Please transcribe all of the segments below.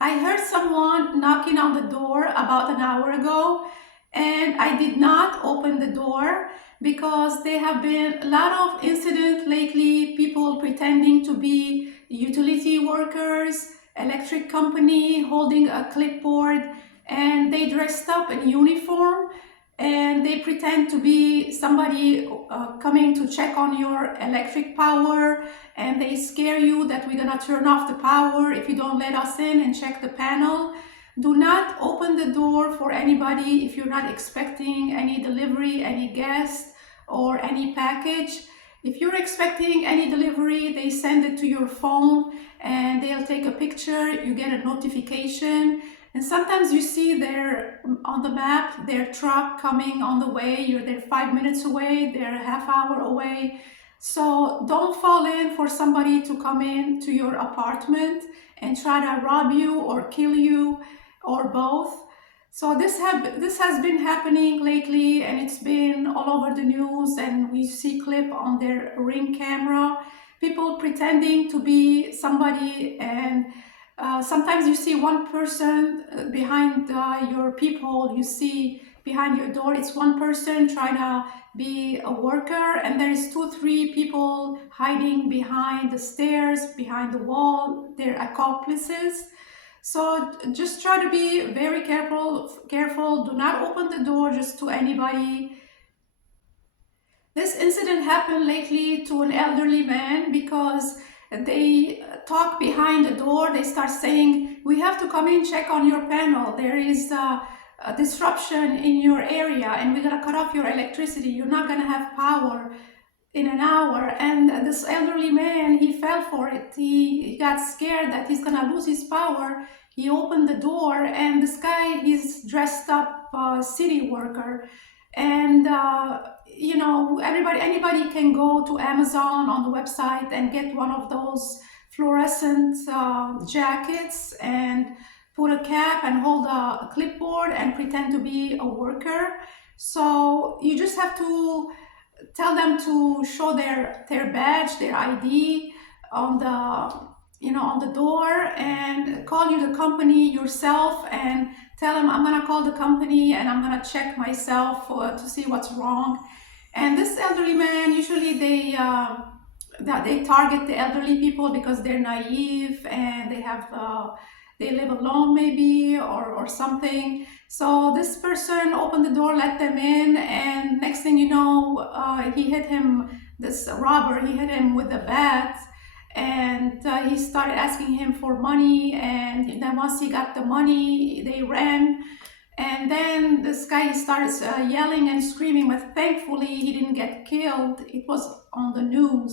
I heard someone knocking on the door about an hour ago, and I did not open the door because there have been a lot of incidents lately, people pretending to be utility workers, electric company holding a clipboard, and they dressed up in uniform and they pretend to be somebody coming to check on your electric power, and they scare you that we're gonna turn off the power if you don't let us in and check the panel. Do not open the door for anybody if you're not expecting any delivery, any guest, or any package. If you're expecting any delivery, they send it to your phone and they'll take a picture, you get a notification. And sometimes you see their on the map, their truck coming on the way, they're 5 minutes away, they're a half hour away. So don't fall in for somebody to come in to your apartment and try to rob you or kill you or both. So this has been happening lately, and it's been all over the news, and we see clip on their Ring camera, people pretending to be somebody, and sometimes you see one person behind your peephole, you see behind your door, it's one person trying to be a worker, and there's 2 3 people hiding behind the stairs, behind the wall, they're accomplices. So just try to be very careful. Do not open the door just to anybody. This incident happened lately to an elderly man because they talk behind the door. They start saying, "We have to come in, check on your panel. There is a disruption in your area and we're gonna cut off your electricity. You're not gonna have power in an hour." And this elderly man, he fell for it. He got scared that he's gonna lose his power. He opened the door, and this guy, he's dressed up city worker, and anybody can go to Amazon on the website and get one of those fluorescent jackets and put a cap and hold a clipboard and pretend to be a worker. So you just have to tell them to show their badge, their ID on the door, and call you the company yourself and tell them, "I'm gonna call the company and I'm gonna check myself to see what's wrong." And this elderly man, usually they target the elderly people because they're naive and they live alone maybe or something. So this person opened the door, let them in, and next thing you know, this robber, he hit him with a bat, and he started asking him for money, and then once he got the money, they ran. And then this guy starts yelling and screaming, but thankfully he didn't get killed. It was on the news.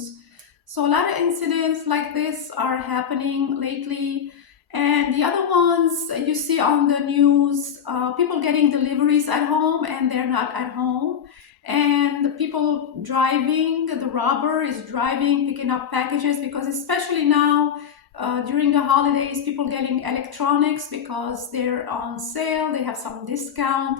So a lot of incidents like this are happening lately. And the other ones you see on the news, people getting deliveries at home and they're not at home. And the people driving, the robber is driving, picking up packages, because especially now during the holidays, people getting electronics because they're on sale, they have some discount,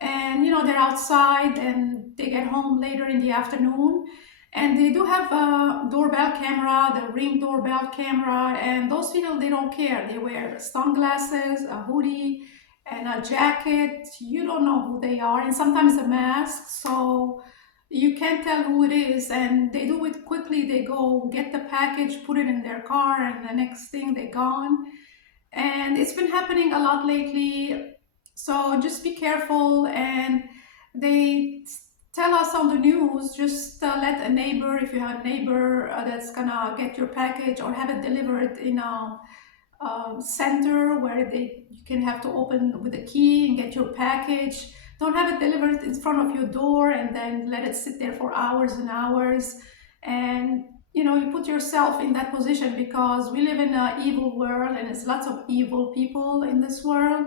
and they're outside and they get home later in the afternoon. And they do have a doorbell camera, the Ring doorbell camera, and those people, they don't care. They wear sunglasses, a hoodie, and a jacket. You don't know who they are, and sometimes a mask, so you can't tell who it is. And they do it quickly. They go get the package, put it in their car, and the next thing they're gone. And it's been happening a lot lately, so just be careful. And they tell us on the news, just let a neighbor, if you have a neighbor that's gonna get your package, or have it delivered in a center where you can have to open with a key and get your package. Don't have it delivered in front of your door and then let it sit there for hours and hours. And you put yourself in that position, because we live in an evil world, and there's lots of evil people in this world,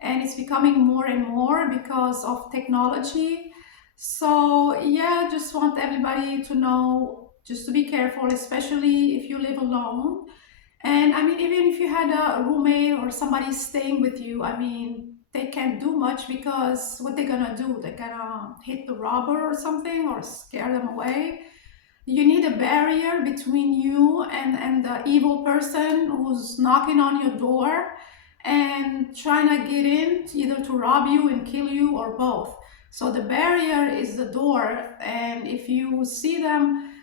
and it's becoming more and more because of technology. So yeah, just want everybody to know just to be careful, especially if you live alone. And I mean, even if you had a roommate or somebody staying with you, I mean, they can't do much, because what they're gonna do? They're gonna hit the robber or something, or scare them away. You need a barrier between you and the evil person who's knocking on your door. and trying to get in either to rob you and kill you or both. So the barrier is the door, and if you see them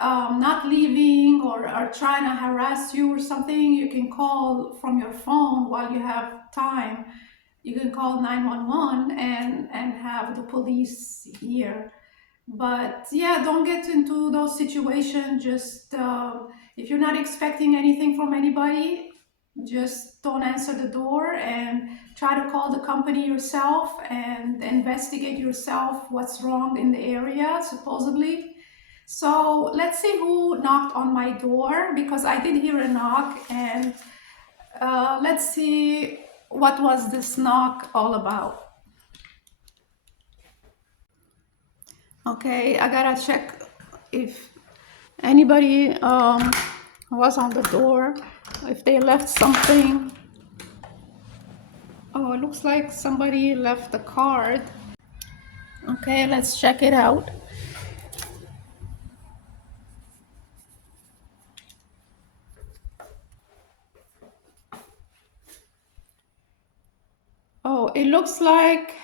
not leaving or are trying to harass you or something, you can call from your phone while you have time. You can call 911 and have the police here. But yeah, don't get into those situations. Just if you're not expecting anything from anybody, just don't answer the door and try to call the company yourself and investigate yourself what's wrong in the area, supposedly. So let's see who knocked on my door, because I did hear a knock, and let's see what was this knock all about. Okay, I gotta check if anybody was on the door, if they left something. Oh, it looks like somebody left a card. Okay, let's check it out. Oh, it looks like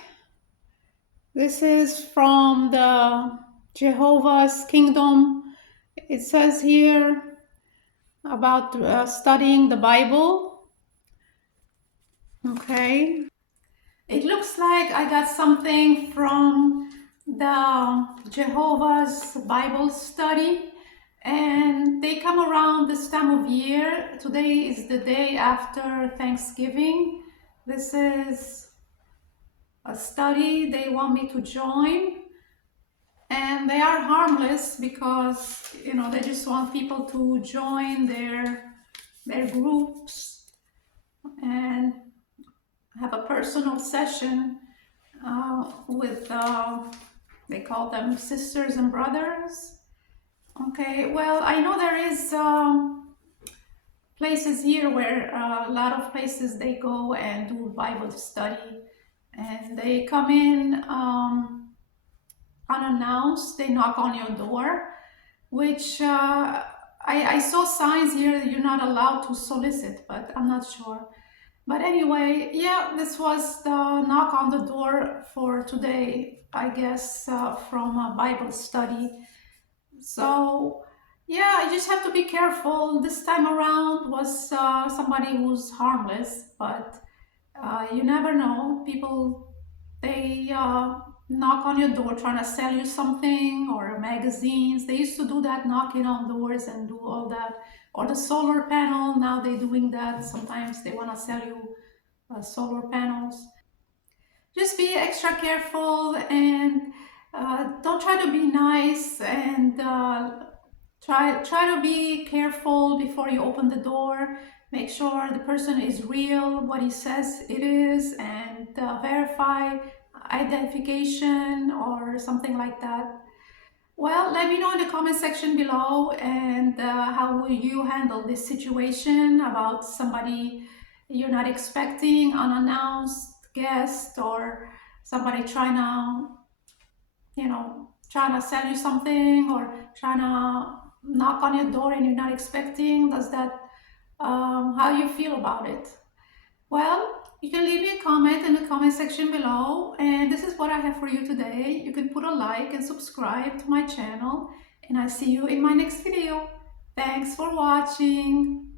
this is from the Jehovah's Kingdom. It says here about studying the Bible. Okay. It looks like I got something from the Jehovah's Bible study, and they come around this time of year. Today is the day after Thanksgiving. This is a study they want me to join, and they are harmless because they just want people to join their groups and have a personal session with they call them sisters and brothers. Okay, well, I know there is places here where a lot of places they go and do Bible study, and they come in unannounced. They knock on your door, which I saw signs here that you're not allowed to solicit, but I'm not sure. But anyway, yeah, this was the knock on the door for today, I guess, from a Bible study. So, yeah, I just have to be careful. This time around was somebody who's harmless, but you never know. People, they knock on your door trying to sell you something or magazines. They used to do that, knocking on doors and do all that. Or the solar panel, now they're doing that. Sometimes they want to sell you solar panels. Just be extra careful, and don't try to be nice, and try to be careful before you open the door. Make sure the person is real, what he says it is, and verify identification or something like that. Well, let me know in the comment section below, and how will you handle this situation about somebody you're not expecting, unannounced guest, or somebody trying to sell you something, or trying to knock on your door and you're not expecting. Does that, how you feel about it? Well, you can leave me a comment in the comment section below, and this is what I have for you today. You can put a like and subscribe to my channel, and I see you in my next video. Thanks for watching.